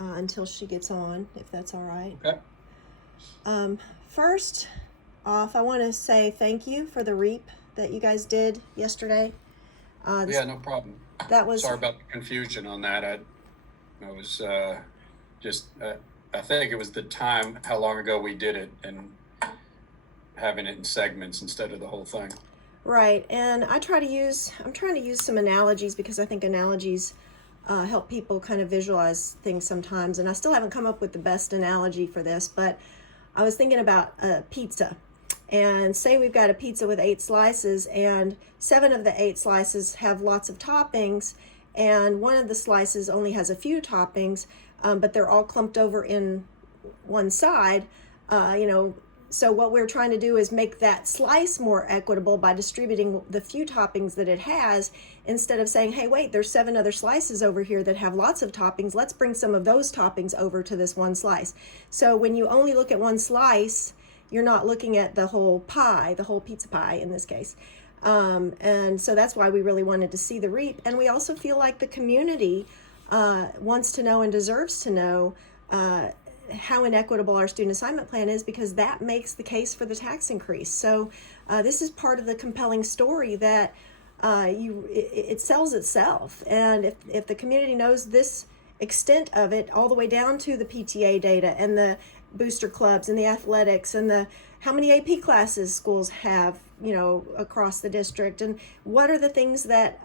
until she gets on, if that's all right. Okay. First off, I want to say thank you for the REAP that you guys did yesterday. Yeah, no problem. That was Sorry about the confusion on that. I was just, I think it was the time, how long ago we did it, and having it in segments instead of the whole thing. right. And I'm trying to use some analogies because I think analogies help people kind of visualize things sometimes. And I still haven't come up with the best analogy for this, but I was thinking about a pizza. And say we've got a pizza with 8 slices, and 7 of the 8 slices have lots of toppings, and one of the slices only has a few toppings, but they're all clumped over in one side. So what we're trying to do is make that slice more equitable by distributing the few toppings that it has, instead of saying, hey, wait, there's 7 other slices over here that have lots of toppings. Let's bring some of those toppings over to this one slice. So when you only look at one slice, you're not looking at the whole pie, the whole pizza pie in this case. And so that's why we really wanted to see the REAP. And we also feel like the community wants to know and deserves to know how inequitable our student assignment plan is, because that makes the case for the tax increase. So this is part of the compelling story that it sells itself. And if the community knows this extent of it, all the way down to the PTA data and the booster clubs and the athletics and the how many AP classes schools have, across the district, and what are the things that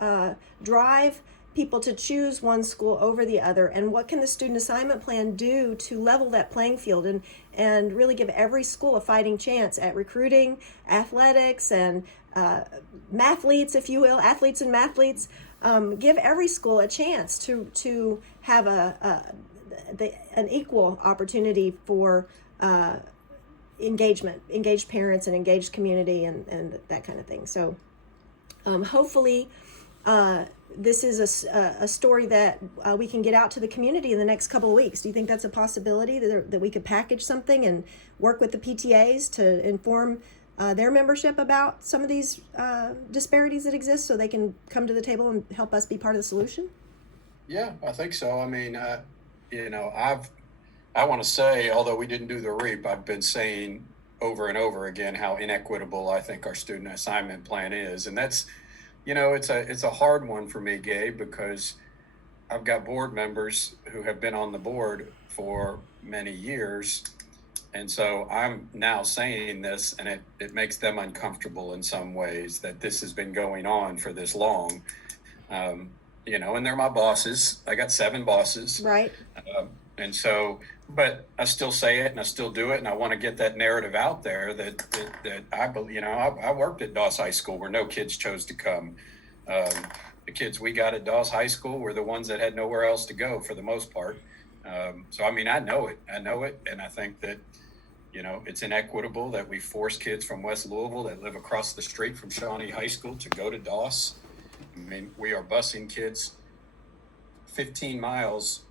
drive people to choose one school over the other, and what can the student assignment plan do to level that playing field and really give every school a fighting chance at recruiting, athletics, and mathletes, if you will, athletes and mathletes. Give every school a chance to have an equal opportunity for engaged parents and engaged community and that kind of thing. So hopefully this is a story that we can get out to the community in the next couple of weeks. Do you think that's a possibility that we could package something and work with the PTAs to inform their membership about some of these disparities that exist, so they can come to the table and help us be part of the solution? Yeah, I think so. I mean, I want to say, although we didn't do the REAP, I've been saying over and over again how inequitable I think our student assignment plan is. And that's, it's a hard one for me, Gabe, because I've got board members who have been on the board for many years. And so I'm now saying this, and it makes them uncomfortable in some ways that this has been going on for this long. And they're my bosses. I got 7 bosses. Right. And so, but I still say it and I still do it. And I want to get that narrative out there that I believe, I worked at Dawes High School where no kids chose to come. The kids we got at Dawes High School were the ones that had nowhere else to go for the most part. So, I mean, I know it. And I think that, it's inequitable that we force kids from West Louisville that live across the street from Shawnee High School to go to Dawes. I mean, we are busing kids 15 miles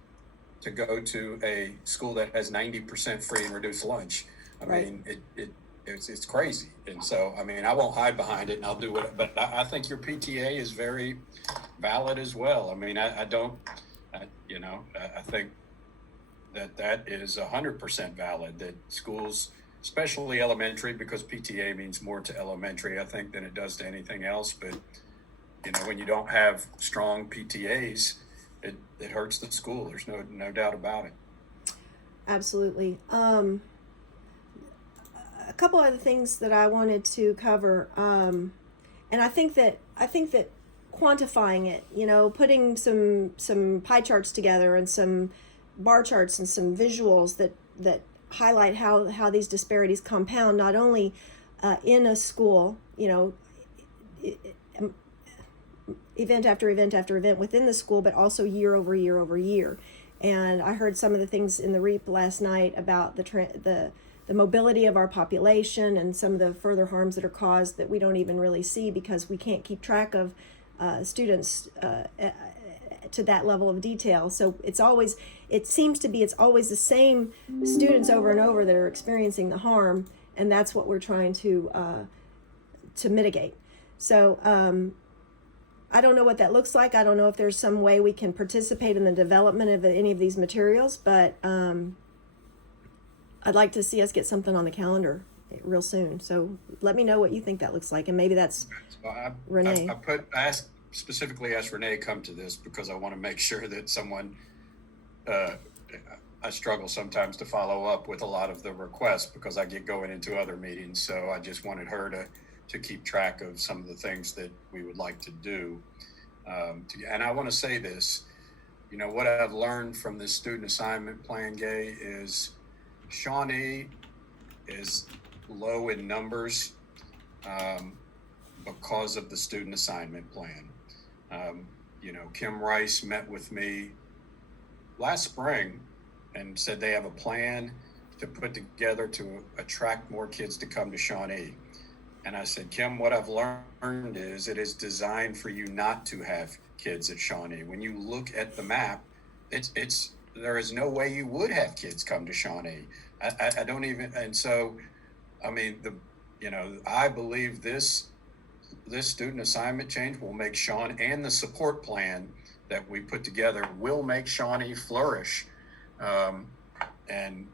to go to a school that has 90% free and reduced lunch. I mean, it's crazy. And so, I mean, I won't hide behind it and I'll do it, but I think your PTA is very valid as well. I mean, I think that is 100% valid, that schools, especially elementary, because PTA means more to elementary, I think, than it does to anything else. But, when you don't have strong PTAs, it hurts the school. There's no doubt about it. Absolutely. A couple other things that I wanted to cover, and I think that quantifying it, putting some pie charts together and some bar charts and some visuals that highlight how these disparities compound, not only in a school, event after event after event within the school, but also year over year over year. And I heard some of the things in the REAP last night about the mobility of our population and some of the further harms that are caused that we don't even really see because we can't keep track of students to that level of detail. So it's always the same students over and over that are experiencing the harm, and that's what we're trying to mitigate. So I don't know what that looks like. I don't know if there's some way we can participate in the development of any of these materials, but I'd like to see us get something on the calendar real soon. So let me know what you think that looks like, and maybe that's Renee. Specifically asked Renee to come to this because I want to make sure that someone. I struggle sometimes to follow up with a lot of the requests because I get going into other meetings. So I just wanted her to keep track of some of the things that we would like to do. And I want to say this, what I've learned from this student assignment plan, Gay, is Shawnee is low in numbers because of the student assignment plan. Kim Rice met with me last spring and said they have a plan to put together to attract more kids to come to Shawnee. And I said, Kim, what I've learned is it is designed for you not to have kids at Shawnee. When you look at the map, there is no way you would have kids come to Shawnee. I don't even, and so, I mean, I believe this student assignment change will make Shawnee, and the support plan that we put together will make Shawnee flourish. And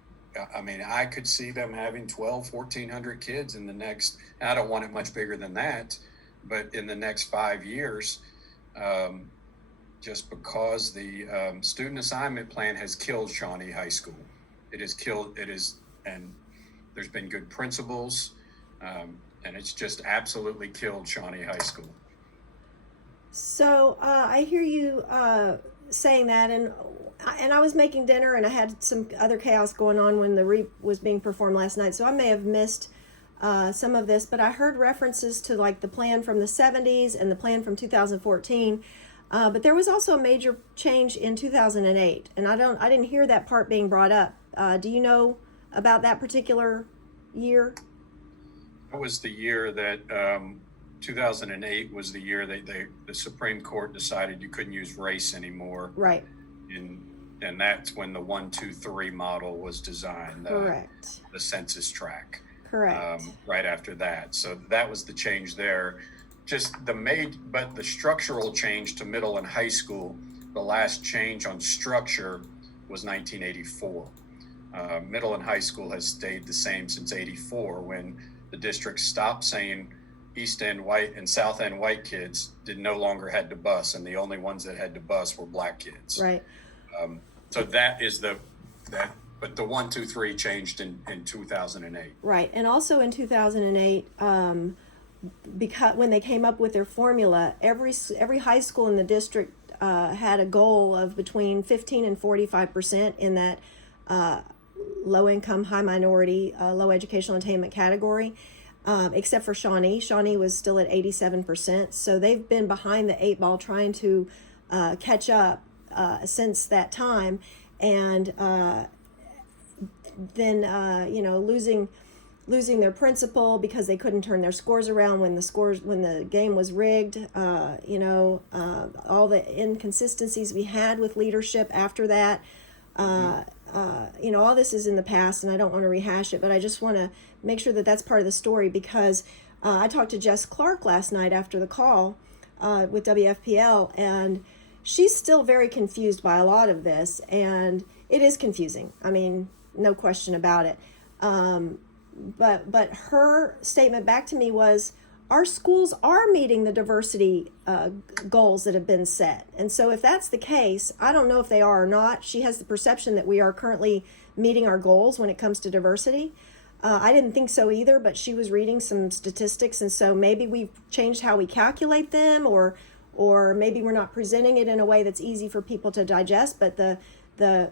I mean, I could see them having 1,400 kids in the next, I don't want it much bigger than that, but in the next 5 years, just because the student assignment plan has killed Shawnee High School. And there's been good principals, and it's just absolutely killed Shawnee High School. So I hear you saying that, and I was making dinner, and I had some other chaos going on when the REAP was being performed last night, so I may have missed some of this, but I heard references to like the plan from the 70s and the plan from 2014, but there was also a major change in 2008, and I didn't hear that part being brought up. Do you know about that particular year? That was the year that 2008 was the year the Supreme Court decided you couldn't use race anymore. Right. And that's when the 1, 2, 3 model was designed. Correct. The census tract. Correct. Right after that. So that was the change there. But the structural change to middle and high school, the last change on structure was 1984. Middle and high school has stayed the same since 84 when the district stopped saying East End white and South End white kids no longer had to bus, and the only ones that had to bus were black kids. Right. So that is but the 1, 2, 3 changed in 2008. Right, and also in 2008, because when they came up with their formula, every high school in the district had a goal of between 15 and 45% in that low income, high minority, low educational attainment category. Except for Shawnee. Shawnee was still at 87%. So they've been behind the 8 ball trying to catch up since that time. And then, losing their principal because they couldn't turn their scores around when the game was rigged. All the inconsistencies we had with leadership after that. All this is in the past, and I don't want to rehash it, but I just want to make sure that that's part of the story because I talked to Jess Clark last night after the call with WFPL, and she's still very confused by a lot of this, and it is confusing. I mean, no question about it. But her statement back to me was, our schools are meeting the diversity goals that have been set. And so if that's the case, I don't know if they are or not. She has the perception that we are currently meeting our goals when it comes to diversity. I didn't think so either, but she was reading some statistics, and so maybe we've changed how we calculate them, or maybe we're not presenting it in a way that's easy for people to digest. But the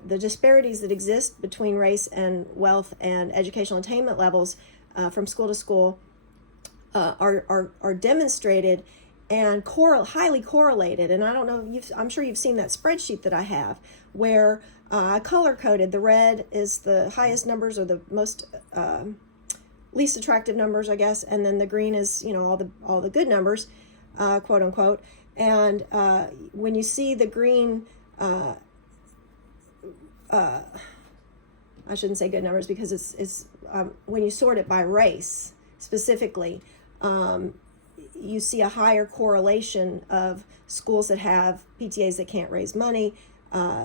disparities that exist between race and wealth and educational attainment levels from school to school are demonstrated and highly correlated. And I don't know, I'm sure you've seen that spreadsheet that I have where I color coded. The red is the highest numbers or the most least attractive numbers, I guess, and then the green is all the good numbers, quote unquote. And when you see the green, I shouldn't say good numbers because it's when you sort it by race specifically, you see a higher correlation of schools that have PTAs that can't raise money,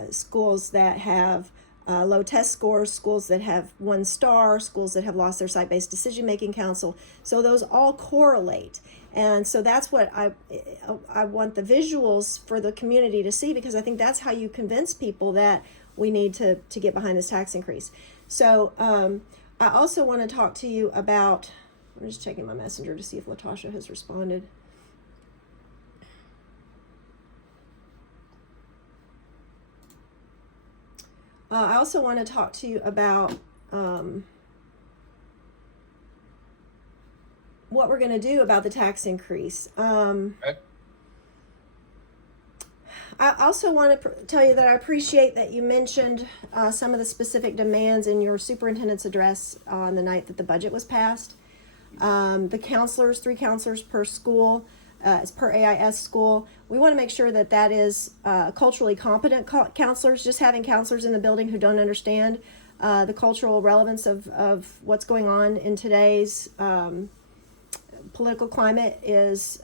schools that have low test scores, schools that have 1 star, schools that have lost their site-based decision-making council. So those all correlate. And so that's what I want the visuals for the community to see, because I think that's how you convince people that we need to get behind this tax increase. So I also want to talk to you about, I'm just checking my messenger to see if Latasha has responded. I also want to talk to you about what we're going to do about the tax increase. Okay. I also want to tell you that I appreciate that you mentioned some of the specific demands in your superintendent's address on the night that the budget was passed. The counselors, 3 counselors per school, it's per AIS school. We want to make sure that that is culturally competent counselors. Just having counselors in the building who don't understand the cultural relevance of what's going on in today's political climate is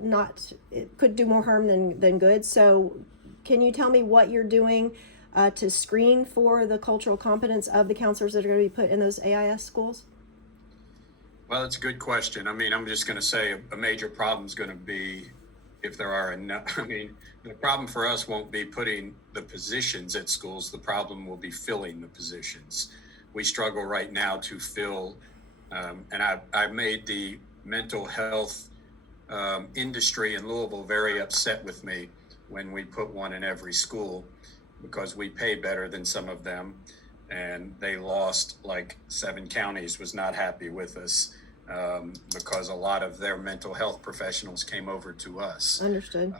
not, it could do more harm than good. So can you tell me what you're doing to screen for the cultural competence of the counselors that are going to be put in those AIS schools? Well, it's a good question. I mean, I'm just going to say a major problem is going to be if there are enough. I mean, the problem for us won't be putting the positions at schools. The problem will be filling the positions. We struggle right now to fill, and I've made the mental health industry in Louisville very upset with me when we put one in every school, because we pay better than some of them, and they lost, like 7 counties was not happy with us because a lot of their mental health professionals came over to us. Understood.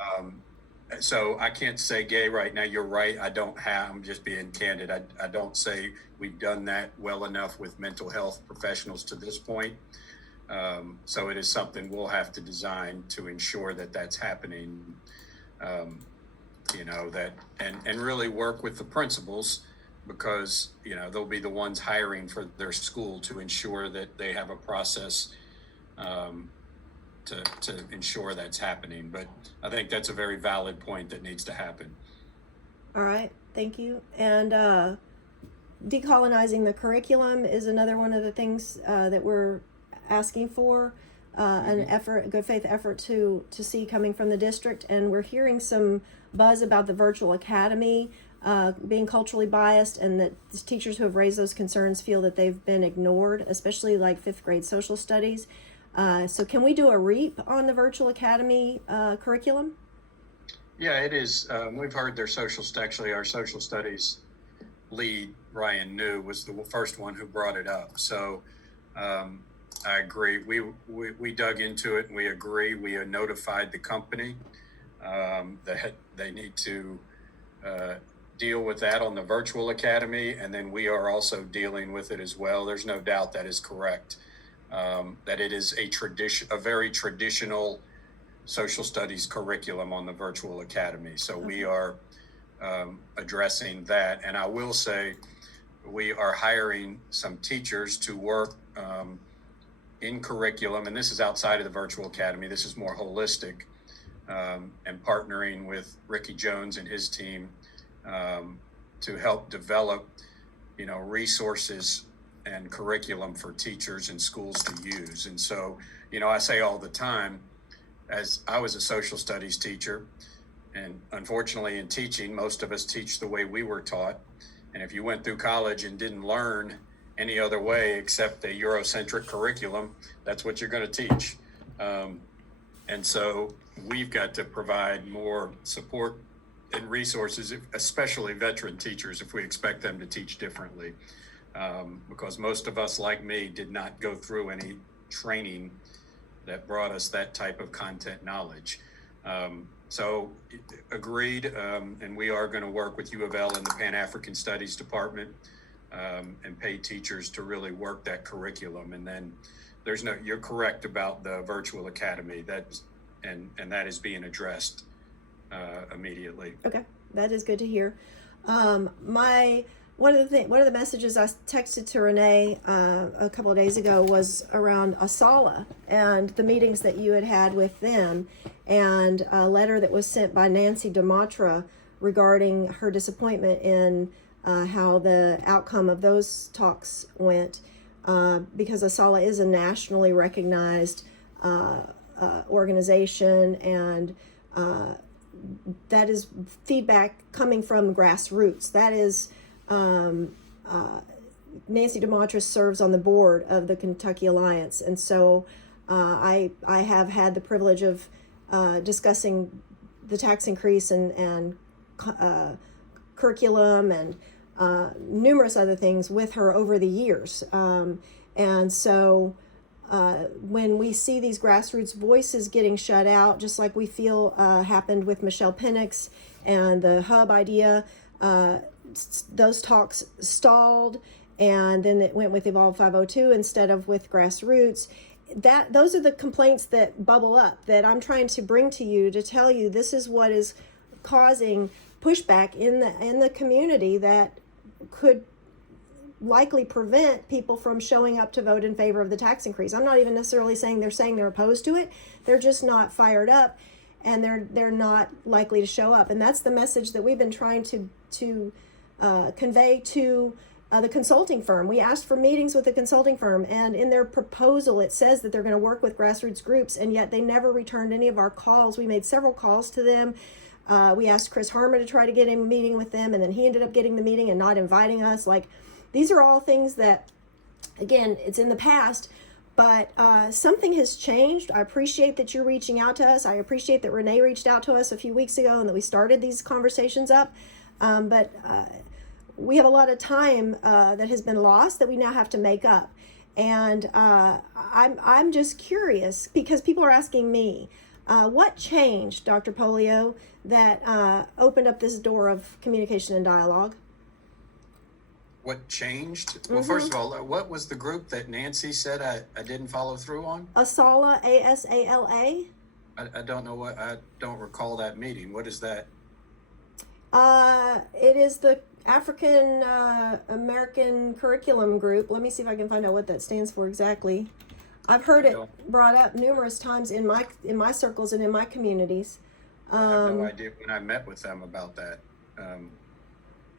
So I can't say Gay right now. You're right. I'm just being candid. I don't say we've done that well enough with mental health professionals to this point. So it is something we'll have to design to ensure that that's happening, that, and really work with the principals, because, they'll be the ones hiring for their school to ensure that they have a process, to ensure that's happening. But I think that's a very valid point that needs to happen. All right, thank you. And decolonizing the curriculum is another one of the things that we're asking for, an effort, a good faith effort to see coming from the district. And we're hearing some buzz about the virtual academy being culturally biased, and that the teachers who have raised those concerns feel that they've been ignored, especially like 5th grade social studies. So can we do a REAP on the virtual academy curriculum? Yeah, it is. We've heard their actually our social studies lead, Ryan New, was the first one who brought it up. So I agree. We dug into it and we agree. We notified the company that they need to deal with that on the virtual academy, and then we are also dealing with it as well. There's no doubt that is correct. That it is a very traditional social studies curriculum on the virtual academy. So we are addressing that. And I will say we are hiring some teachers to work in curriculum, and this is outside of the virtual academy. This is more holistic, and partnering with Ricky Jones and his team to help develop, resources and curriculum for teachers and schools to use. And so, I say all the time, as I was a social studies teacher, and unfortunately in teaching, most of us teach the way we were taught. And if you went through college and didn't learn any other way except a Eurocentric curriculum, that's what you're going to teach. And so we've got to provide more support and resources, especially veteran teachers, if we expect them to teach differently. Because most of us, like me, did not go through any training that brought us that type of content knowledge. So agreed, and we are going to work with U of L and the Pan-African Studies Department and pay teachers to really work that curriculum. And then you're correct about the virtual academy, and that is being addressed immediately. Okay, that is good to hear. My one of the messages I texted to Renee a couple of days ago was around Asala and the meetings that you had with them, and a letter that was sent by Nancy DeMatra regarding her disappointment in how the outcome of those talks went, because Asala is a nationally recognized organization, and that is feedback coming from grassroots. That is Nancy DeMatra serves on the board of the Kentucky Alliance, and so I have had the privilege of discussing the tax increase and curriculum and numerous other things with her over the years, and so when we see these grassroots voices getting shut out, just like we feel happened with Michelle Penix and the hub idea, those talks stalled, and then it went with Evolve 502 instead of with grassroots. Those are the complaints that bubble up that I'm trying to bring to you, to tell you this is what is causing pushback in the community that could likely prevent people from showing up to vote in favor of the tax increase. I'm not even necessarily saying they're opposed to it. They're just not fired up, and they're not likely to show up. And that's the message that we've been trying to convey to the consulting firm. We asked for meetings with the consulting firm, and in their proposal it says that they're going to work with grassroots groups, and yet they never returned any of our calls. We made several calls to them. We asked Chris Harmer to try to get a meeting with them, and then he ended up getting the meeting and not inviting us. Like, these are all things that, again, it's in the past, but something has changed. I appreciate that you're reaching out to us. I appreciate that Renee reached out to us a few weeks ago and that we started these conversations up. But we have a lot of time that has been lost that we now have to make up. And I'm just curious, because people are asking me, what changed, Dr. Pollio, that opened up this door of communication and dialogue? What changed? Well, first of all, what was the group that Nancy said I didn't follow through on? Asala, ASALA. I don't know I don't recall that meeting. What is that? It is the African American Curriculum Group. Let me see if I can find out what that stands for exactly. I've heard it brought up numerous times in my circles and in my communities. I have no idea when I met with them about that.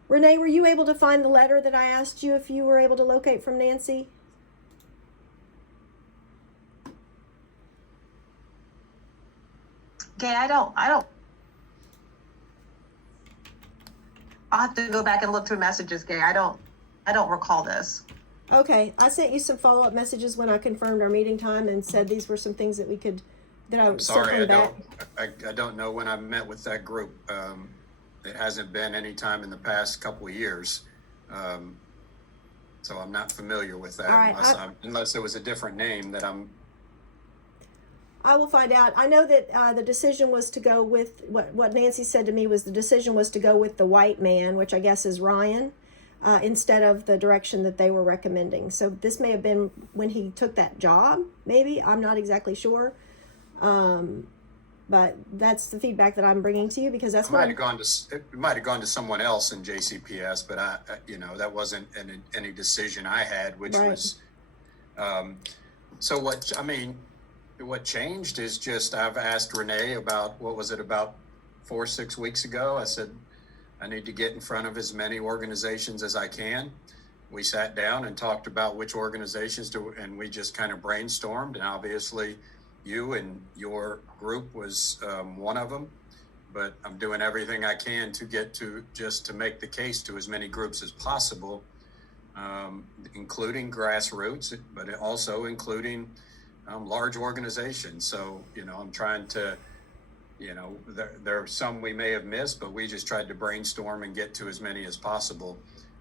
Renee, were you able to find the letter that I asked you if you were able to locate from Nancy? Gay, I don't. I'll have to go back and look through messages, Gay. I don't recall this. Okay, I sent you some follow-up messages when I confirmed our meeting time and said these were some things that we could, that I was Sorry, I don't know when I met with that group. It hasn't been any time in the past couple of years. So I'm not familiar with that. All right, unless there was a different name that I will find out. I know that the decision was to go with, what Nancy said to me was the decision was to go with the white man, which I guess is Ryan, instead of the direction that they were recommending. So this may have been when he took that job, maybe. I'm not exactly sure. But that's the feedback that I'm bringing to you, because that's what it might have gone to someone else in JCPS, but that wasn't any decision I had, which right. Was, so what changed is just, I've asked Renee about, about 4 or 6 weeks ago. I said, I need to get in front of as many organizations as I can. We sat down and talked about which organizations and we just kind of brainstormed, and obviously you and your group was one of them, but I'm doing everything I can to get to make the case to as many groups as possible, including grassroots, but also including large organizations. So, I'm trying to, there are some we may have missed, but we just tried to brainstorm and get to as many as possible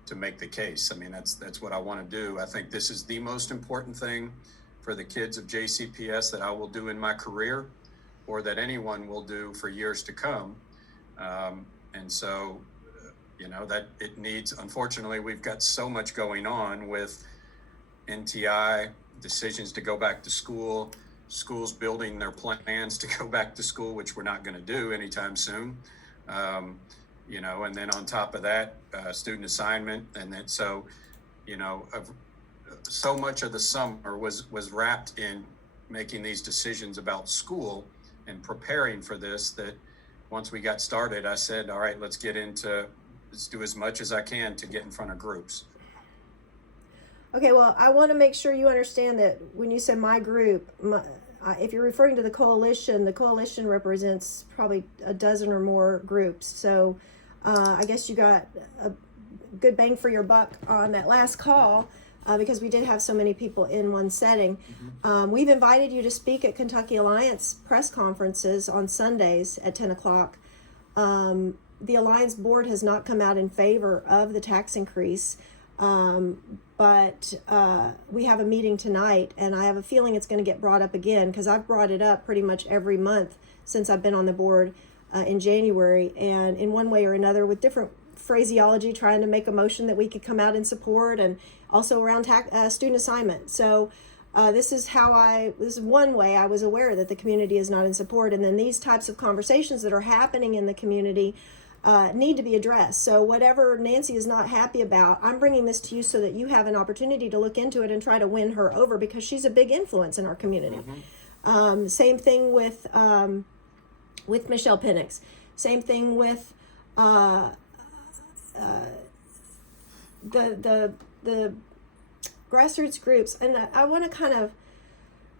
to make the case. I mean, that's what I want to do. I think this is the most important thing for the kids of JCPS that I will do in my career, or that anyone will do for years to come. And so, that it needs, unfortunately, we've got so much going on with NTI, decisions to go back to school, schools building their plans to go back to school, which we're not going to do anytime soon. and then on top of that, student assignment. And then, so, so much of the summer was wrapped in making these decisions about school and preparing for this, that once we got started, I said, all right, let's do as much as I can to get in front of groups. Okay, well, I want to make sure you understand that when you say my group, if you're referring to the coalition represents probably a dozen or more groups. So I guess you got a good bang for your buck on that last call because we did have so many people in one setting. We've invited you to speak at Kentucky Alliance press conferences on Sundays at 10 o'clock. The Alliance board has not come out in favor of the tax increase. But we have a meeting tonight, and I have a feeling it's going to get brought up again because I've brought it up pretty much every month since I've been on the board in January, and in one way or another with different phraseology, trying to make a motion that we could come out and support, and also around student assignment. So this is one way I was aware that the community is not in support, and then these types of conversations that are happening in the community need to be addressed. So whatever Nancy is not happy about, I'm bringing this to you so that you have an opportunity to look into it and try to win her over, because she's a big influence in our community. Same thing with Michelle Penix. Same thing with the grassroots groups. And I want to kind of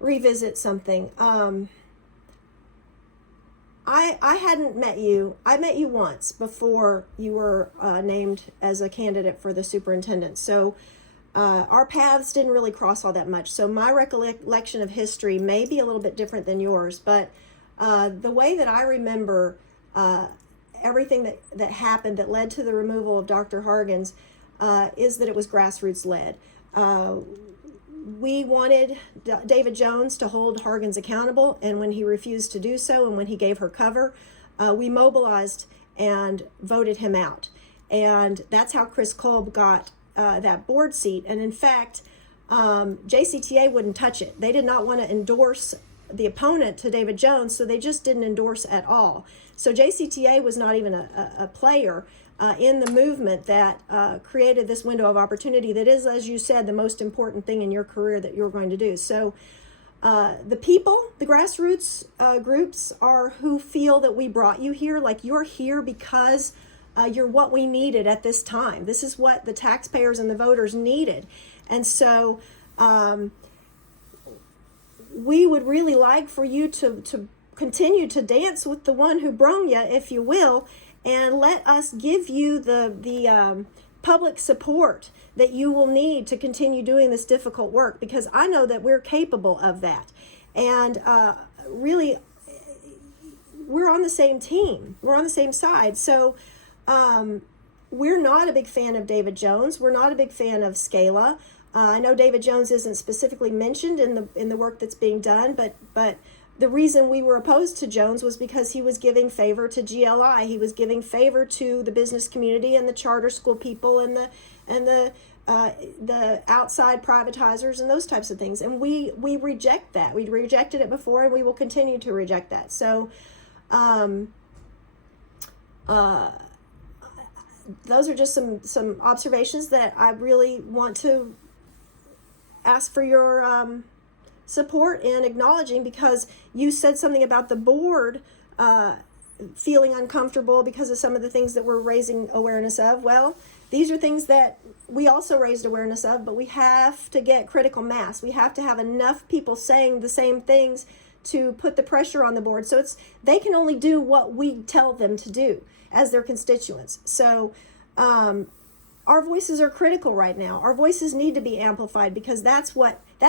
revisit something. I hadn't met you. I met you once before you were named as a candidate for the superintendent. So our paths didn't really cross all that much. So my recollection of history may be a little bit different than yours. But the way that I remember everything that happened that led to the removal of Dr. Hargans is that it was grassroots led. We wanted David Jones to hold Hargans accountable, and when he refused to do so and when he gave her cover, we mobilized and voted him out. And that's how Chris Kolb got that board seat. And in fact, JCTA wouldn't touch it. They did not want to endorse the opponent to David Jones, so they just didn't endorse at all. So JCTA was not even a player in the movement that created this window of opportunity that is, as you said, the most important thing in your career that you're going to do. So the people, the grassroots groups are who feel that we brought you here. Like, you're here because you're what we needed at this time. This is what the taxpayers and the voters needed. And so we would really like for you to continue to dance with the one who brung you, if you will, and let us give you the public support that you will need to continue doing this difficult work, because I know that we're capable of that. And really, we're on the same team. We're on the same side. So we're not a big fan of David Jones. We're not a big fan of Scala. I know David Jones isn't specifically mentioned in the work that's being done, but the reason we were opposed to Jones was because he was giving favor to GLI. He was giving favor to the business community and the charter school people and the outside privatizers and those types of things. And we reject that. We rejected it before, and we will continue to reject that. So those are just some observations that I really want to ask for your support in acknowledging, because you said something about the board feeling uncomfortable because of some of the things that we're raising awareness of. Well, these are things that we also raised awareness of, but we have to get critical mass. We have to have enough people saying the same things to put the pressure on the board. So they can only do what we tell them to do as their constituents. So our voices are critical right now. Our voices need to be amplified, because that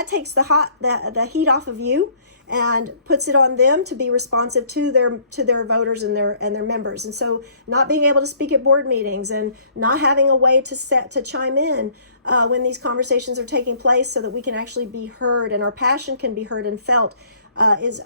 takes the heat off of you and puts it on them to be responsive to their voters and their members. And so not being able to speak at board meetings and not having a way to chime in when these conversations are taking place so that we can actually be heard and our passion can be heard and felt is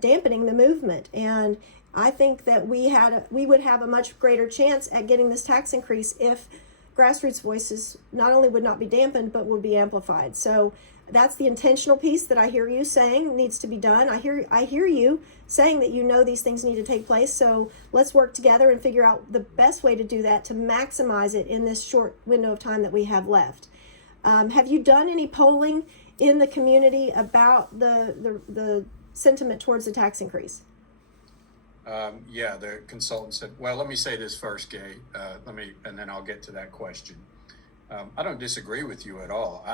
dampening the movement. And I think that we would have a much greater chance at getting this tax increase if grassroots voices not only would not be dampened, but would be amplified. So that's the intentional piece that I hear you saying needs to be done. I hear you saying that you know these things need to take place. So let's work together and figure out the best way to do that to maximize it in this short window of time that we have left. Have you done any polling in the community about the sentiment towards the tax increase? Yeah, the consultant said, well, let me say this first, Gay, and then I'll get to that question. I don't disagree with you at all.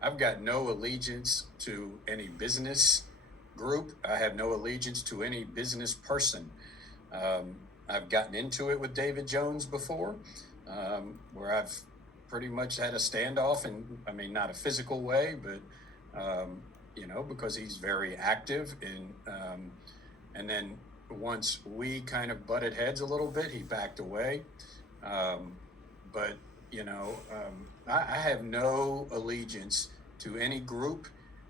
I've got no allegiance to any business group. I have no allegiance to any business person. I've gotten into it with David Jones before, where I've pretty much had a standoff, and I mean, not a physical way, but, because he's very active and then once we kind of butted heads a little bit, he backed away. But I have no allegiance to any group,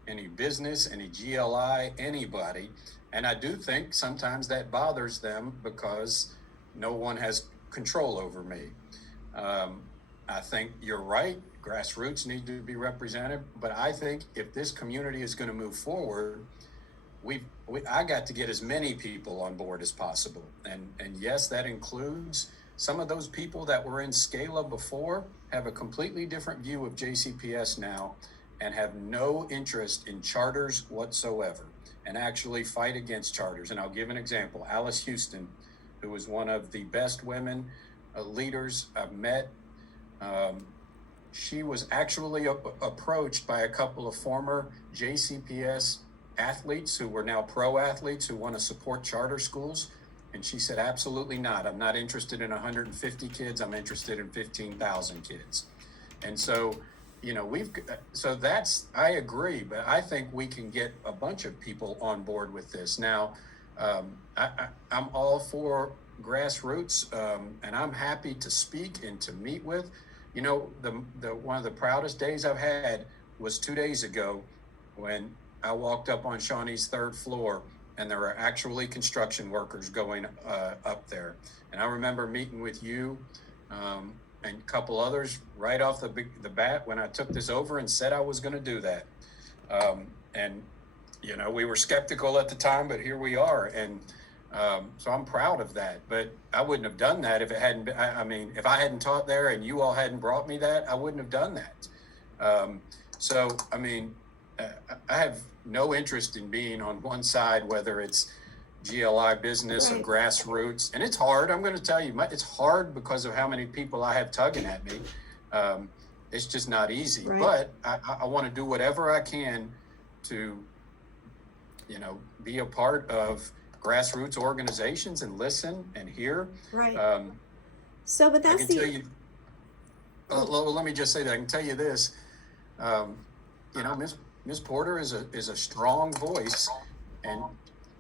any business, any GLI, anybody. And I do think sometimes that bothers them because no one has control over me. I think you're right. Grassroots need to be represented. But I think if this community is going to move forward, I got to get as many people on board as possible. And yes, that includes some of those people that were in Scala before have a completely different view of JCPS now and have no interest in charters whatsoever and actually fight against charters. And I'll give an example. Alice Houston, who was one of the best women leaders I've met, she was actually approached by a couple of former JCPS athletes who were now pro athletes who want to support charter schools. And she said, absolutely not. I'm not interested in 150 kids. I'm interested in 15,000 kids. And so, I agree, but I think we can get a bunch of people on board with this. Now, I'm all for grassroots, and I'm happy to speak and to meet with. The one of the proudest days I've had was 2 days ago when I walked up on Shawnee's third floor and there were actually construction workers going up there. And I remember meeting with you and a couple others right off the bat when I took this over and said I was going to do that. We were skeptical at the time, but here we are. And so I'm proud of that. But I wouldn't have done that if it hadn't been, if I hadn't taught there and you all hadn't brought me that, I wouldn't have done that. I have no interest in being on one side, whether it's GLI business or grassroots. And it's hard. I'm going to tell you, it's hard because of how many people I have tugging at me. It's just not easy. Right. But I want to do whatever I can to, be a part of grassroots organizations and listen and hear. Right. But that's tell you, let me just say that I can tell you this. Ms. Porter is a strong voice, and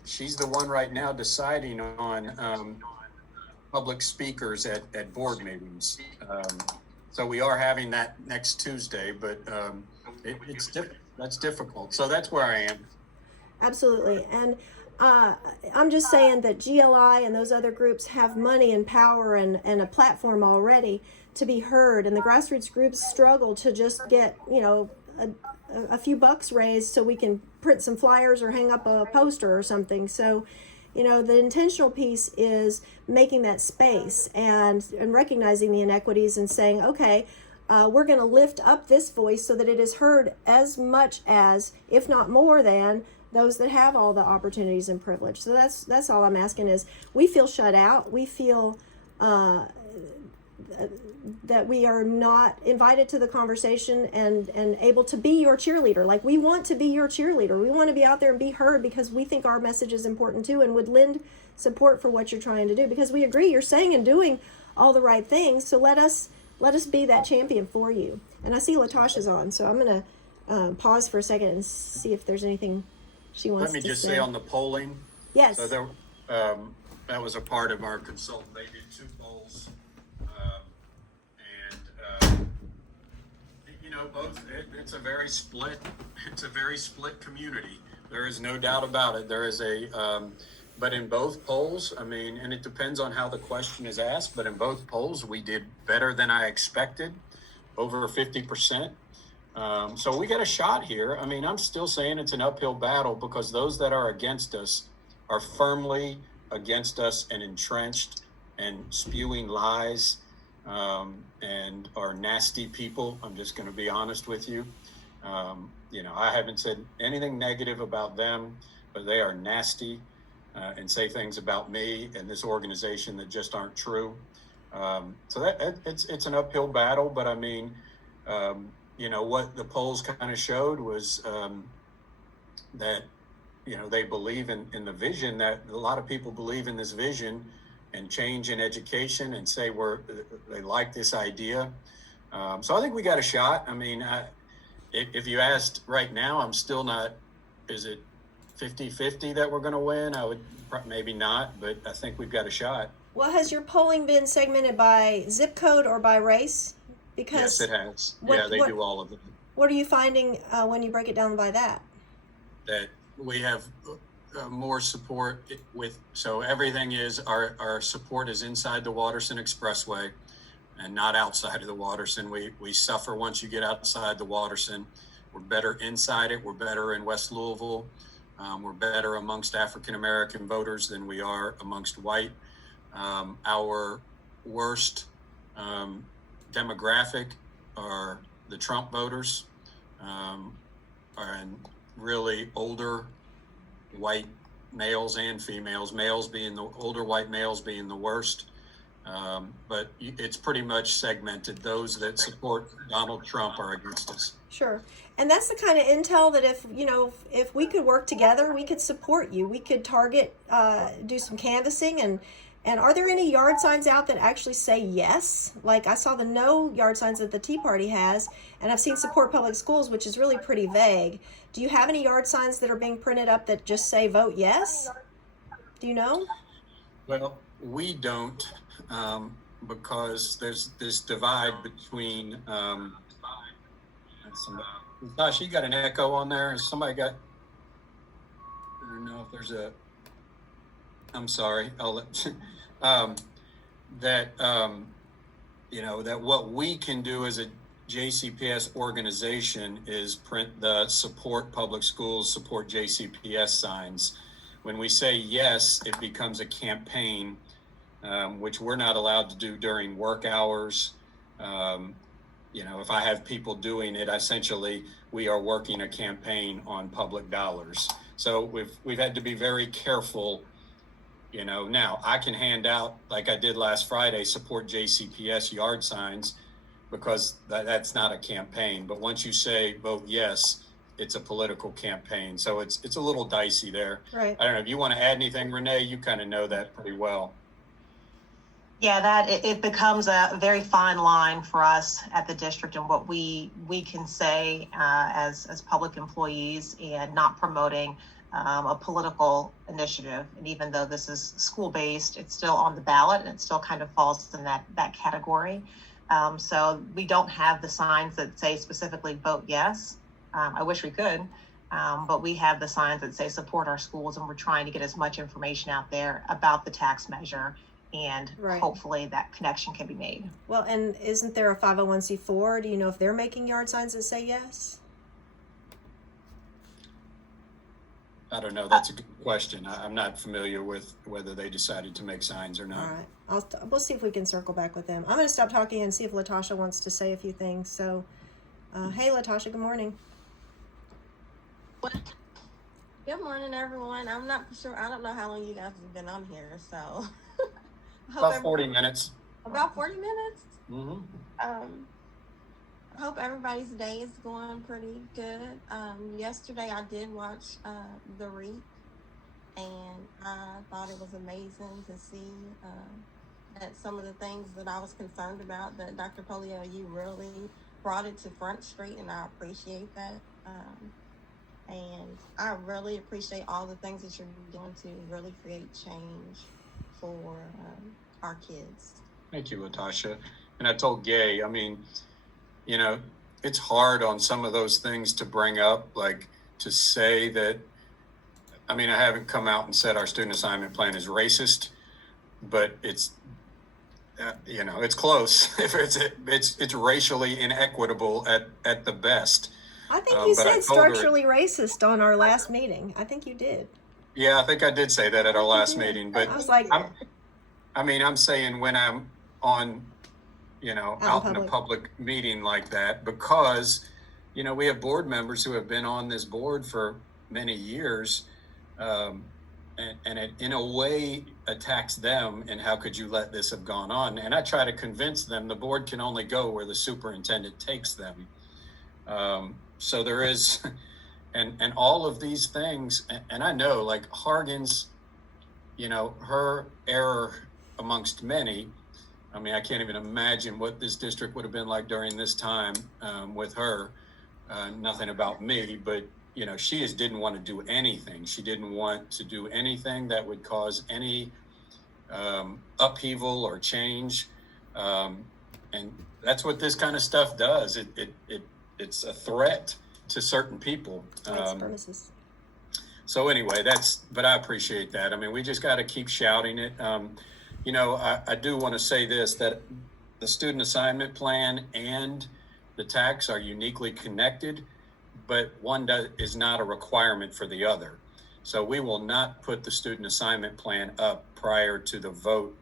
she's the one right now deciding on public speakers at board meetings. So we are having that next Tuesday, but that's difficult. So that's where I am. Absolutely. And I'm just saying that GLI and those other groups have money and power and a platform already to be heard. And the grassroots groups struggle to just get, a few bucks raised so we can print some flyers or hang up a poster or something. So, the intentional piece is making that space and recognizing the inequities and saying, okay, we're going to lift up this voice so that it is heard as much as, if not more than, those that have all the opportunities and privilege. So that's all I'm asking is we feel shut out. We feel that we are not invited to the conversation and able to be your cheerleader. Like, we want to be your cheerleader. We want to be out there and be heard because we think our message is important too and would lend support for what you're trying to do because we agree you're saying and doing all the right things. So let us be that champion for you. And I see Latasha's on, so I'm going to pause for a second and see if there's anything she wants to say. Let me just say on the polling. Yes. So there, that was a part of our consultant. They did 2 polls. It's a very split community. There is no doubt about it. There is but in both polls, and it depends on how the question is asked, but in both polls, we did better than I expected, over 50%. So we got a shot here. I mean, I'm still saying it's an uphill battle because those that are against us are firmly against us and entrenched and spewing lies, and are nasty people. I'm just going to be honest with you. I haven't said anything negative about them, but they are nasty, and say things about me and this organization that just aren't true. So that it's an uphill battle, but I mean, what the polls kind of showed was that, they believe in the vision, that a lot of people believe in this vision and change in education and say they like this idea. So I think we got a shot. I mean, if you asked right now, I'm still not, is it 50-50 that we're going to win? I would maybe not, but I think we've got a shot. Well, has your polling been segmented by zip code or by race? Because yes, it has. They do all of it. What are you finding when you break it down by that? That we have more support so everything is, our support is inside the Watterson Expressway and not outside of the Watterson. We suffer once you get outside the Watterson. We're better inside it. We're better in West Louisville. We're better amongst African-American voters than we are amongst white. Our worst demographic are the Trump voters, and really older white males and females, older white males being the worst. But it's pretty much segmented. Those that support Donald Trump are against us. Sure. And that's the kind of intel that if we could work together, we could support you. We could target, do some canvassing. And are there any yard signs out that actually say yes? Like I saw the no yard signs that the Tea Party has, and I've seen support public schools, which is really pretty vague. Do you have any yard signs that are being printed up that just say vote yes? Do you know? Well, we don't, because there's this divide between, Latasha, you got an echo on there? Has somebody got, I don't know if there's I'm sorry, I'll let, that what we can do as a JCPS organization is print the support public schools, support JCPS signs. When we say yes, it becomes a campaign, which we're not allowed to do during work hours. If I have people doing it, essentially we are working a campaign on public dollars. So we've had to be very careful. Now I can hand out, like I did last Friday, support JCPS yard signs, because that's not a campaign. But once you say vote yes, it's a political campaign. So it's a little dicey there. Right. I don't know if you want to add anything, Renee. You kind of know that pretty well. Yeah, that it becomes a very fine line for us at the district and what we can say as public employees, and not promoting a political initiative. And even though this is school-based, it's still on the ballot, and it still kind of falls in that category. So we don't have the signs that say specifically vote yes. I wish we could, but we have the signs that say support our schools, and we're trying to get as much information out there about the tax measure, and Right. Hopefully that connection can be made. Well, and isn't there a 501c4? Do you know if they're making yard signs that say yes? I don't know. That's a good question. I'm not familiar with whether they decided to make signs or not. All right. We'll see if we can circle back with them. I'm going to stop talking and see if Latasha wants to say a few things. So, hey, Latasha, good morning. Good morning, everyone. I'm not sure. I don't know how long you guys have been on here, so. About 40 minutes. About 40 minutes? Mm-hmm. I hope everybody's day is going pretty good. Yesterday I did watch The REAP, and I thought it was amazing to see that some of the things that I was concerned about, that Dr. Pollio, you really brought it to Front Street, and I appreciate that. And I really appreciate all the things that you're doing to really create change for our kids. Thank you, Latasha. And I told Gay, I mean, it's hard on some of those things to bring up, like to say that, I mean, I haven't come out and said our student assignment plan is racist, but it's close. It's racially inequitable at the best. I think you But I said told her, structurally racist on our last meeting. I think you did. yeah, I think I did say that at our last meeting. But I was like, I'm saying when I'm on, out out in in a public. public meeting like that, because, we have board members who have been on this board for many years, and it in a way attacks them. And how could you let this have gone on? And I try to convince them the board can only go where the superintendent takes them. So there is, and all of these things, and I know like Hargan's, her error amongst many. I mean, I can't even imagine what this district would have been like during this time with her. Nothing about me, but she just didn't want to do anything. She didn't want to do anything that would cause any upheaval or change. And that's what this kind of stuff does. It's a threat to certain people. Premises. So anyway, but I appreciate that. I mean, we just got to keep shouting it. I do want to say this, that the student assignment plan and the tax are uniquely connected, but one is not a requirement for the other. So we will not put the student assignment plan up prior to the vote.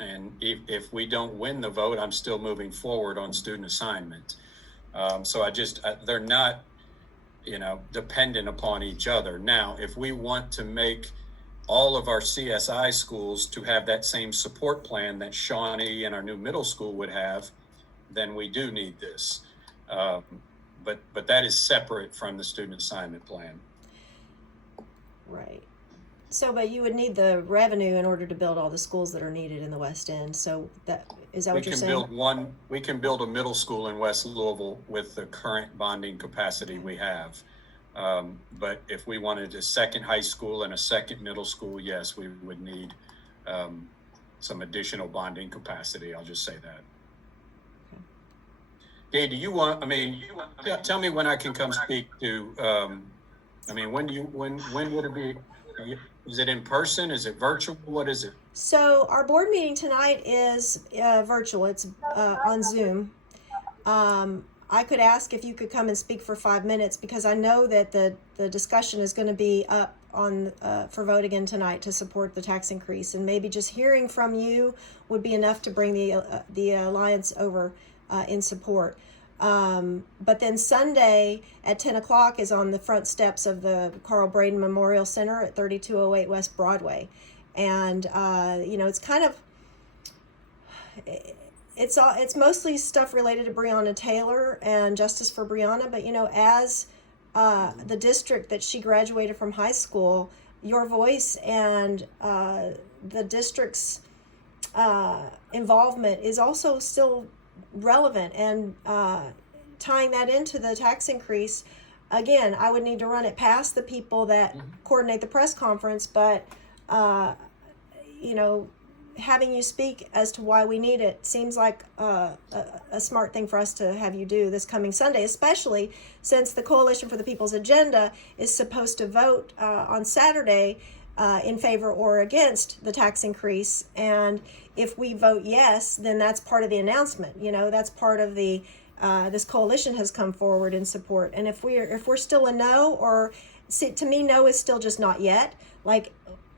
And if we don't win the vote, I'm still moving forward on student assignment. So they're not, dependent upon each other. Now, if we want to make all of our CSI schools to have that same support plan that Shawnee and our new middle school would have, then we do need this. But that is separate from the student assignment plan. Right. So, but you would need the revenue in order to build all the schools that are needed in the West End. So is that what you're saying? We can build a middle school in West Louisville with the current bonding capacity we have. But if we wanted a second high school and a second middle school, yes, we would need some additional bonding capacity. I'll just say that. Gay, tell me when I can come speak to, when would it be? Is it in person? Is it virtual? What is it? So our board meeting tonight is virtual. It's on Zoom. I could ask if you could come and speak for 5 minutes, because I know that the discussion is going to be up on for vote again tonight to support the tax increase, and maybe just hearing from you would be enough to bring the alliance over in support. But then Sunday at 10 o'clock is on the front steps of the Carl Braden Memorial Center at 3208 West Broadway. And, it's kind of, it's mostly stuff related to Breonna Taylor and Justice for Breonna. But, as the district that she graduated from high school, your voice and the district's involvement is also still relevant. And tying that into the tax increase, again, I would need to run it past the people that coordinate the press conference, but having you speak as to why we need it seems like a smart thing for us to have you do this coming Sunday, especially since the Coalition for the People's Agenda is supposed to vote on Saturday in favor or against the tax increase. And if we vote yes, then that's part of the announcement. That's part of the this coalition has come forward in support. And if we're still a no, or to me, no is still just not yet. Like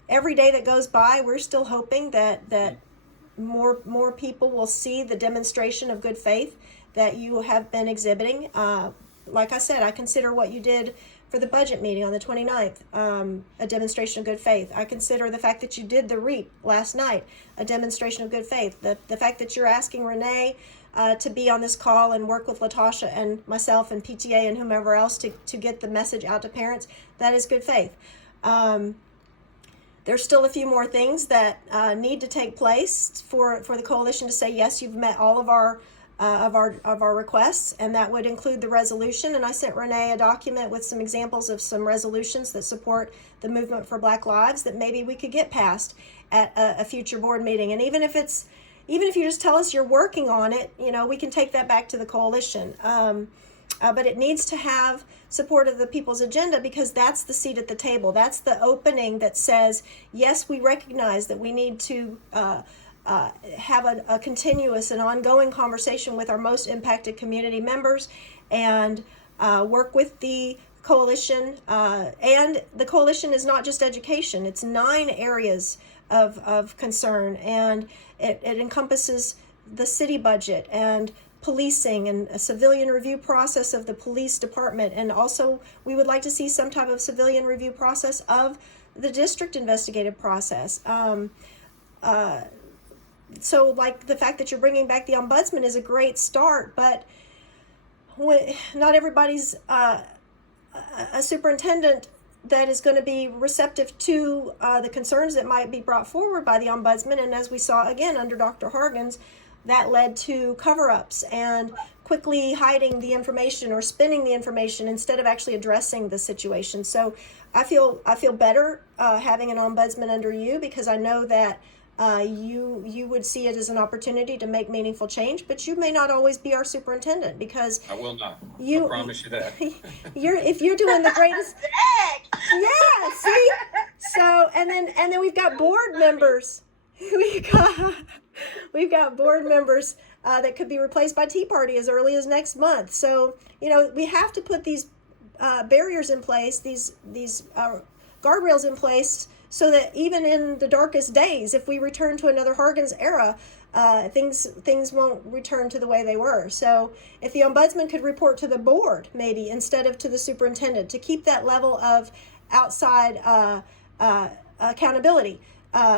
every day that goes by, we're still hoping that more people will see the demonstration of good faith that you have been exhibiting. Like I said, I consider what you did for the budget meeting on the 29th, a demonstration of good faith. I consider the fact that you did the REAP last night a demonstration of good faith. The fact that you're asking Renee to be on this call and work with Latasha and myself and PTA and whomever else to get the message out to parents, that is good faith. There's still a few more things that need to take place for the coalition to say, yes, you've met all of our requests, and that would include the resolution. And I sent Renee a document with some examples of some resolutions that support the movement for Black Lives that maybe we could get passed at a future board meeting. And even if you just tell us you're working on it, we can take that back to the coalition. But it needs to have support of the people's agenda, because that's the seat at the table. That's the opening that says, yes, we recognize that we need to have a continuous and ongoing conversation with our most impacted community members, and work with the coalition. And the coalition is not just education, it's 9 areas of concern, and it encompasses the city budget and policing and a civilian review process of the police department. And also we would like to see some type of civilian review process of the district investigative process. So like the fact that you're bringing back the ombudsman is a great start, but not everybody's a superintendent that is going to be receptive to the concerns that might be brought forward by the ombudsman. And as we saw again under Dr. Hargens, that led to cover-ups and quickly hiding the information or spinning the information instead of actually addressing the situation. So I feel better having an ombudsman under you, because I know that you would see it as an opportunity to make meaningful change, but you may not always be our superintendent, because I will not. I promise you that. if you're doing the greatest. Yeah, see. So and then we've got board members. We've got board members that could be replaced by Tea Party as early as next month. So we have to put these barriers in place, these guardrails in place, so that even in the darkest days, if we return to another Hargens era, things won't return to the way they were. So if the ombudsman could report to the board, maybe instead of to the superintendent, to keep that level of outside accountability,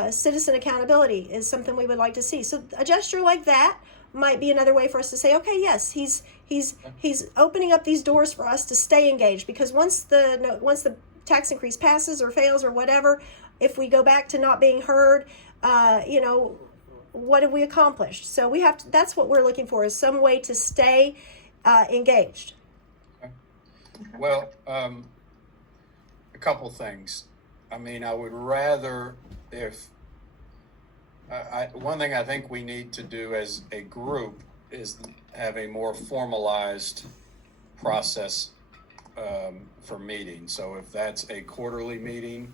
citizen accountability is something we would like to see. So a gesture like that might be another way for us to say, okay, yes, he's opening up these doors for us to stay engaged, because once the tax increase passes or fails or whatever, if we go back to not being heard, what have we accomplished? So we have to, that's what we're looking for, is some way to stay engaged. Okay. Well, a couple things. I mean, I would rather, if one thing I think we need to do as a group is have a more formalized process for meetings. So if that's a quarterly meeting,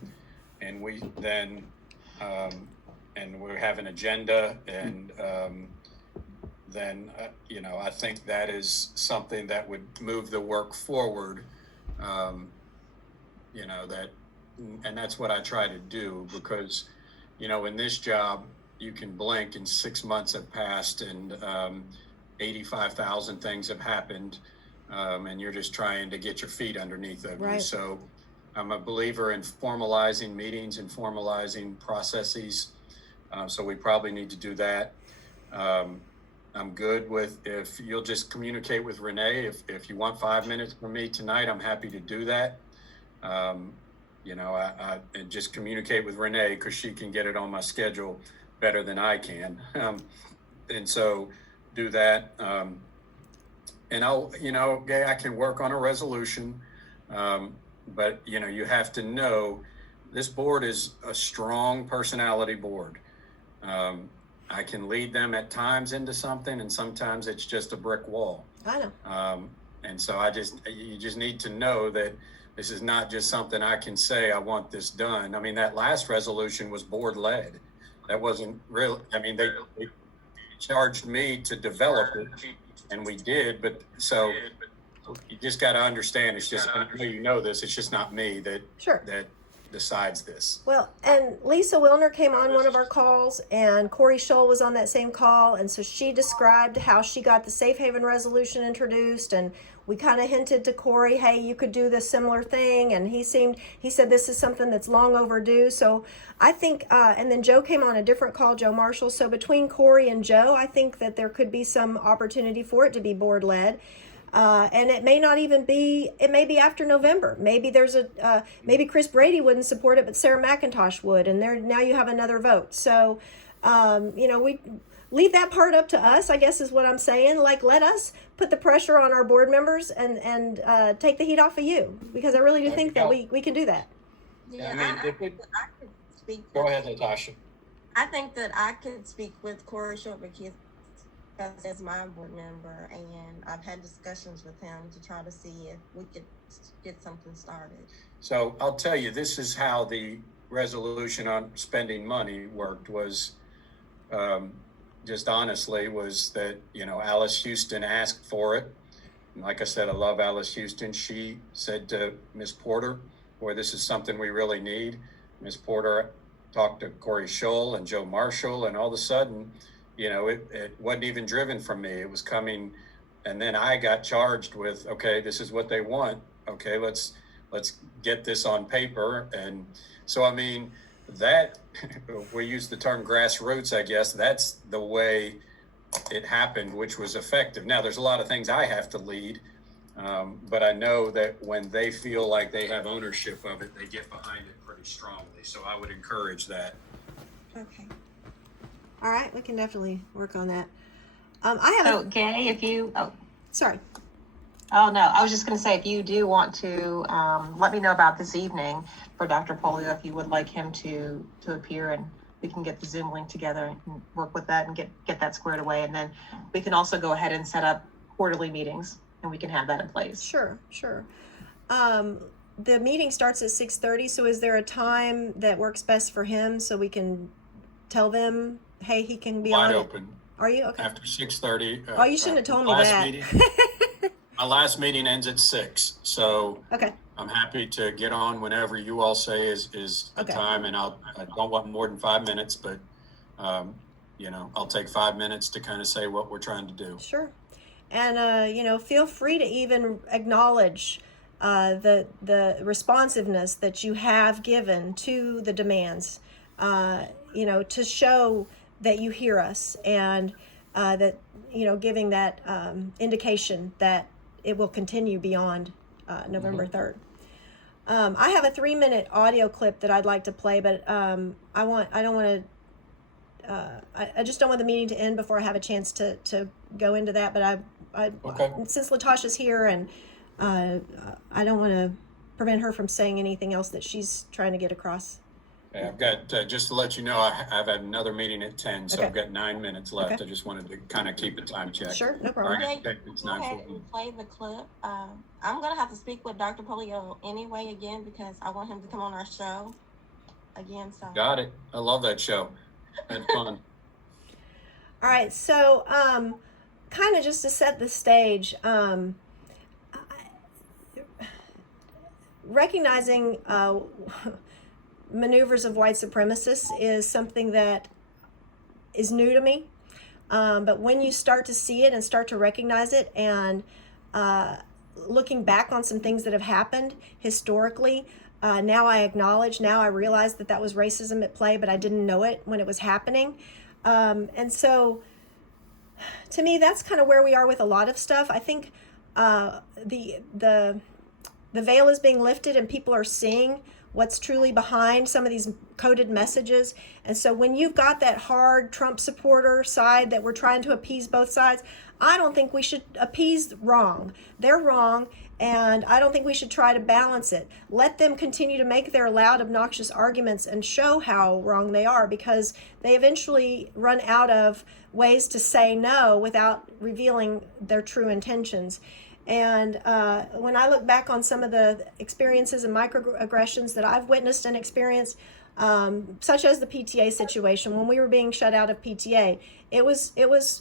and we then and we have an agenda, and then I think that is something that would move the work forward. And that's what I try to do, because in this job you can blink and 6 months have passed, and 85,000 things have happened, and you're just trying to get your feet underneath of you. So I'm a believer in formalizing meetings and formalizing processes. So we probably need to do that. I'm good with, if you'll just communicate with Renee, if you want 5 minutes from me tonight, I'm happy to do that. I just communicate with Renee, because she can get it on my schedule better than I can. And so do that. And I'll, Gay, I can work on a resolution. But, you have to know this board is a strong personality board. I can lead them at times into something, and sometimes it's just a brick wall. I know. And so you just need to know that this is not just something I can say, I want this done. I mean, that last resolution was board led. That wasn't really, they charged me to develop it, and we did, but so you just got to understand, it's just, I know you know this, it's just not me that decides this. Well, and Lisa Wilner came on one of our calls, and Corey Scholl was on that same call, and so she described how she got the Safe Haven resolution introduced, and we kind of hinted to Corey, hey, you could do this similar thing, and he said this is something that's long overdue. So I think, and then Joe came on a different call, Joe Marshall. So between Corey and Joe, I think that there could be some opportunity for it to be board led. And it may not even be, it may be after November. Maybe there's maybe Chris Brady wouldn't support it, but Sarah McIntosh would. And now you have another vote. So, we leave that part up to us, I guess is what I'm saying. Like, let us put the pressure on our board members and take the heat off of you, because I really do think that we can do that. Yeah, I could speak. Go ahead, Latasha. I think that I could speak with Corey Short, because as my board member, and I've had discussions with him to try to see if we could get something started. So I'll tell you, this is how the resolution on spending money worked. Was just honestly, was that, Alice Houston asked for it. And like I said, I love Alice Houston. She said to Ms. Porter, boy, this is something we really need. Ms. Porter talked to Corey Scholl and Joe Marshall, and all of a sudden, it wasn't even driven from me. It was coming. And then I got charged with, okay, this is what they want. Okay, let's get this on paper. And so, I mean, that we use the term grassroots, I guess. That's the way it happened, which was effective. Now, there's a lot of things I have to lead, but I know that when they feel like they have ownership of it, they get behind it pretty strongly. So I would encourage that. Okay. All right, we can definitely work on that. Gay, if you, Sorry. Oh, no, I was just going to say, if you do want to, let me know about this evening for Dr. Pollio, if you would like him to appear, and we can get the Zoom link together and work with that and get that squared away. And then we can also go ahead and set up quarterly meetings, and we can have that in place. Sure. The meeting starts at 6:30, so is there a time that works best for him so we can tell them, hey, he can be Wide on open. Are you? Okay. After 6:30. Oh, you shouldn't have told me that. My last meeting ends at 6, so Okay. I'm happy to get on whenever you all say is the Okay. time, and I don't want more than 5 minutes, but I'll take 5 minutes to kind of say what we're trying to do. Sure. And feel free to even acknowledge the responsiveness that you have given to the demands, to show that you hear us, and that giving that indication that it will continue beyond November 3rd. I have a 3-minute audio clip that I'd like to play, but I just don't want the meeting to end before I have a chance to go into that. But Okay. Since Latasha's here, and I don't want to prevent her from saying anything else that she's trying to get across. Okay, I've got, just to let you know, I've had another meeting at 10, so Okay. I've got 9 minutes left. Okay. I just wanted to kind of keep the time check. Sure, no All problem. right, Okay, it's go ahead 9:40. and play the clip. I'm gonna have to speak with Dr. Pollio anyway again, because I want him to come on our show again. So Got it. I love that show. Had fun. All right, so kind of just to set the stage, recognizing maneuvers of white supremacists is something that is new to me. But when you start to see it and start to recognize it, and looking back on some things that have happened historically, now I acknowledge, now I realize that was racism at play, but I didn't know it when it was happening. And so to me, that's kind of where we are with a lot of stuff. I think the veil is being lifted, and people are seeing what's truly behind some of these coded messages. And so when you've got that hard Trump supporter side that we're trying to appease both sides, I don't think we should appease wrong. They're wrong, and I don't think we should try to balance it. Let them continue to make their loud, obnoxious arguments and show how wrong they are, because they eventually run out of ways to say no without revealing their true intentions. And when I look back on some of the experiences and microaggressions that I've witnessed and experienced, such as the PTA situation, when we were being shut out of PTA, it was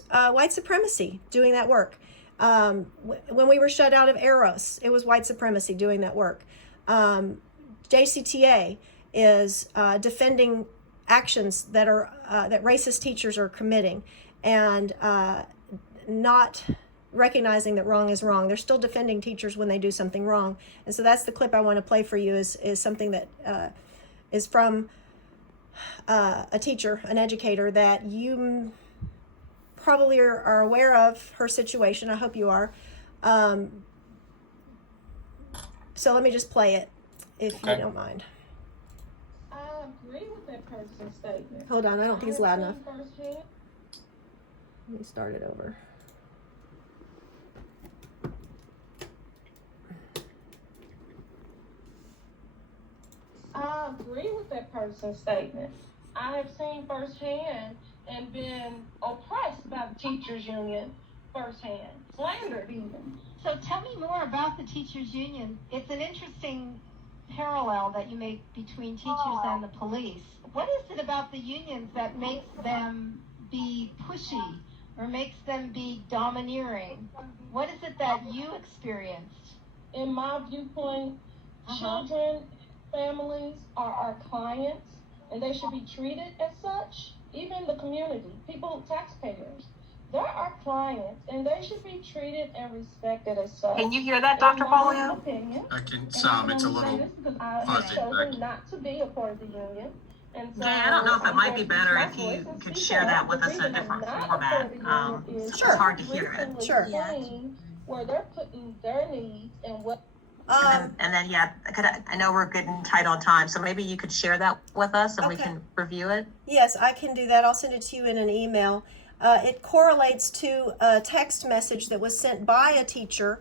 white supremacy doing that work. When we were shut out of Eros, it was white supremacy doing that work. JCTA is defending actions that are that racist teachers are committing, and not recognizing that wrong is wrong. They're still defending teachers when they do something wrong. And so that's the clip I want to play for you, is something that is from a teacher, an educator that you probably are aware of her situation. I hope you are. So let me just play it, if you don't mind. I agree with that person's statement. Hold on, I don't think it's loud enough. Firsthand. Let me start it over. I agree with that person's statement. I have seen firsthand and been oppressed by the teachers union firsthand, slandered even. So tell me more about the teachers union. It's an interesting parallel that you make between teachers and the police. What is it about the unions that makes them be pushy or makes them be domineering? What is it that you experienced? In my viewpoint, Uh-huh. children, families are our clients, and they should be treated as such. Even the community, people, taxpayers, they're our clients, and they should be treated and respected as such. Can you hear that, In Dr. my Pollio? opinion, I can and some. I It's can a only say little this because I have fuzzy. chosen not to be a part of the union. And so Gay, I don't know if it I'm might be going to better use if my you voice and could speak share up. that with The us in a reason I'm different not a format. part of the union is Sure. It's hard to hear it. recently Sure. seen where they're putting their needs and what. And then yeah, I know we're getting tight on time, so maybe you could share that with us and we Okay. can review it. Yes, I can do that. I'll send it to you in an email. It correlates to a text message that was sent by a teacher.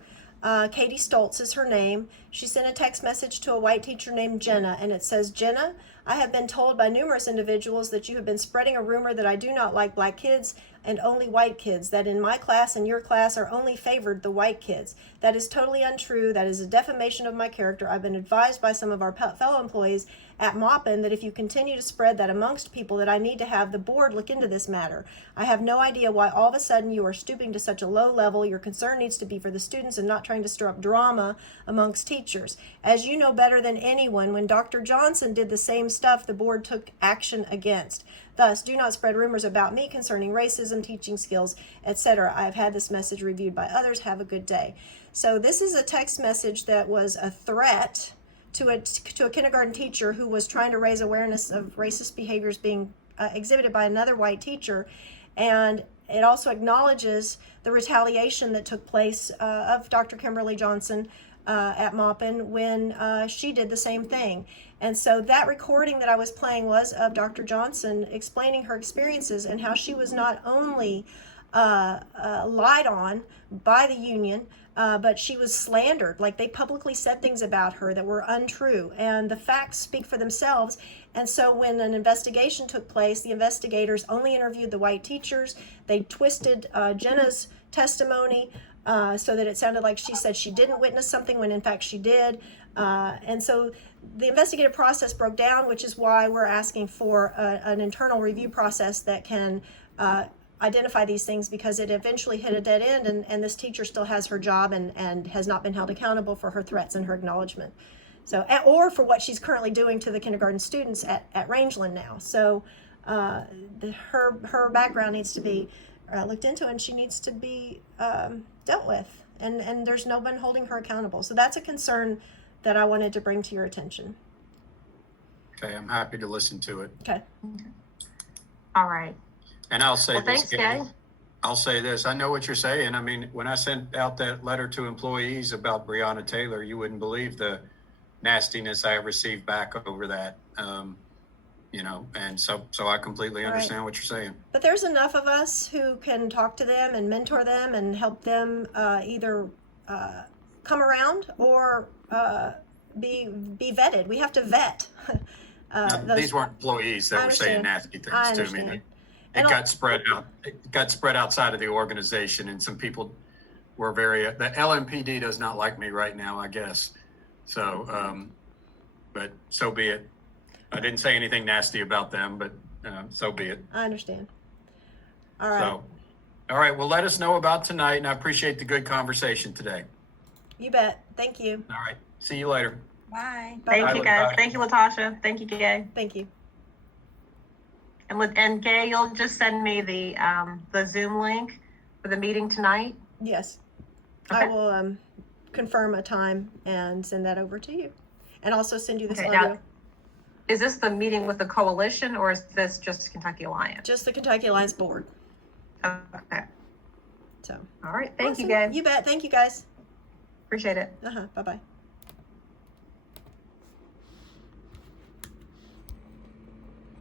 Katie Stoltz is her name. She sent a text message to a white teacher named Jenna, and it says, "Jenna, I have been told by numerous individuals that you have been spreading a rumor that I do not like black kids and only white kids, that in my class and your class are only favored the white kids. That is totally untrue. That is a defamation of my character. I've been advised by some of our fellow employees at Maupin that if you continue to spread that amongst people, that I need to have the board look into this matter. I have no idea why all of a sudden you are stooping to such a low level. Your concern needs to be for the students and not trying to stir up drama amongst teachers. As you know better than anyone, when Dr. Johnson did the same stuff, the board took action against. Thus, do not spread rumors about me concerning racism, teaching skills, etc. I have had this message reviewed by others. Have a good day." So this is a text message that was a threat to a kindergarten teacher who was trying to raise awareness of racist behaviors being exhibited by another white teacher. And it also acknowledges the retaliation that took place of Dr. Kimberly Johnson at Maupin when she did the same thing. And so that recording that I was playing was of Dr. Johnson explaining her experiences and how she was not only lied on by the union, but she was slandered. Like, they publicly said things about her that were untrue, and the facts speak for themselves. And so when an investigation took place, the investigators only interviewed the white teachers. They twisted Jenna's testimony so that it sounded like she said she didn't witness something when in fact she did. And so the investigative process broke down, which is why we're asking for an internal review process that can identify these things, because it eventually hit a dead end, and this teacher still has her job and has not been held accountable for her threats and her acknowledgement. So, or for what she's currently doing to the kindergarten students at Rangeland now. So her background needs to be looked into, and she needs to be dealt with. And there's no one holding her accountable. So that's a concern that I wanted to bring to your attention. Okay, I'm happy to listen to it. Okay. All right. And I'll say Well, this, thanks, Gay. I'll say this. I know what you're saying. I mean, when I sent out that letter to employees about Breonna Taylor, you wouldn't believe the nastiness I received back over that. And so I completely understand what you're saying. But there's enough of us who can talk to them and mentor them and help them either come around or be vetted. We have to vet. These weren't employees that were saying nasty things to me. It got spread out. It got spread outside of the organization, and some people were the LMPD does not like me right now, I guess. So, but so be it. I didn't say anything nasty about them, but so be it. I understand. All right. So, all right. Well, let us know about tonight, and I appreciate the good conversation today. You bet. Thank you. All right. See you later. Bye. Thank you, guys. Latasha. Thank you, Latasha. Thank you, Gay. Thank you. And Gay, you'll just send me the Zoom link for the meeting tonight. Yes. Okay. I will confirm a time and send that over to you. And also send you this Okay, audio. now, is this the meeting with the coalition, or is this just Kentucky Alliance? Just the Kentucky Alliance Board. Okay. So. All right. Thank you, Awesome. Gay. You bet. Thank you, guys. Appreciate it. Bye-bye.